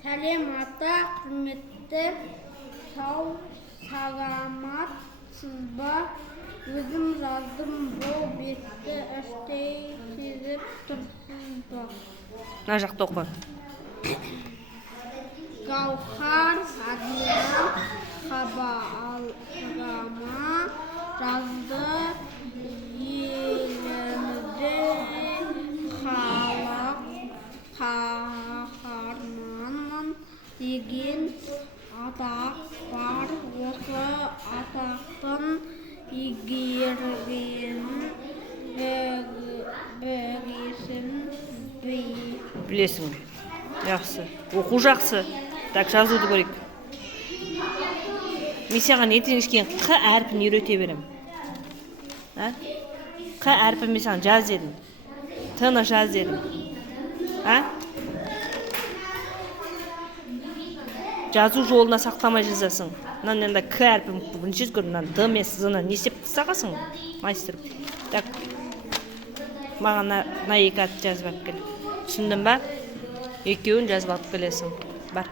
Сәлем ата, құрметті, сау саламатсыз ба? Өзім жаздым бұл бетті, іштей сезіп тұрсыз ба? Мына жақта оқы. Гаухар адына хаба алғама жазды елімізде халық қаһарманы деген атақ бар. Осы атақтың игерген білесің бе? Білесің бе? Жақсы. Оқу жақсы. Так, жазуды көрейік. Мен саған ертең кейін Қ әрпін үйрете берем. Қ әрпін мен саған жаз дедім. Т-ны жаз дедім. Жазу жолына сақтамай жазасың. Мынанда К әрпін бірінші көрдім. Д мен З-ны не істеп тастағансың? Майстер. Так. Маған на екі атты жазып алып кел. Түсіндің ба? Екеуін жазып алып келесің. Бар.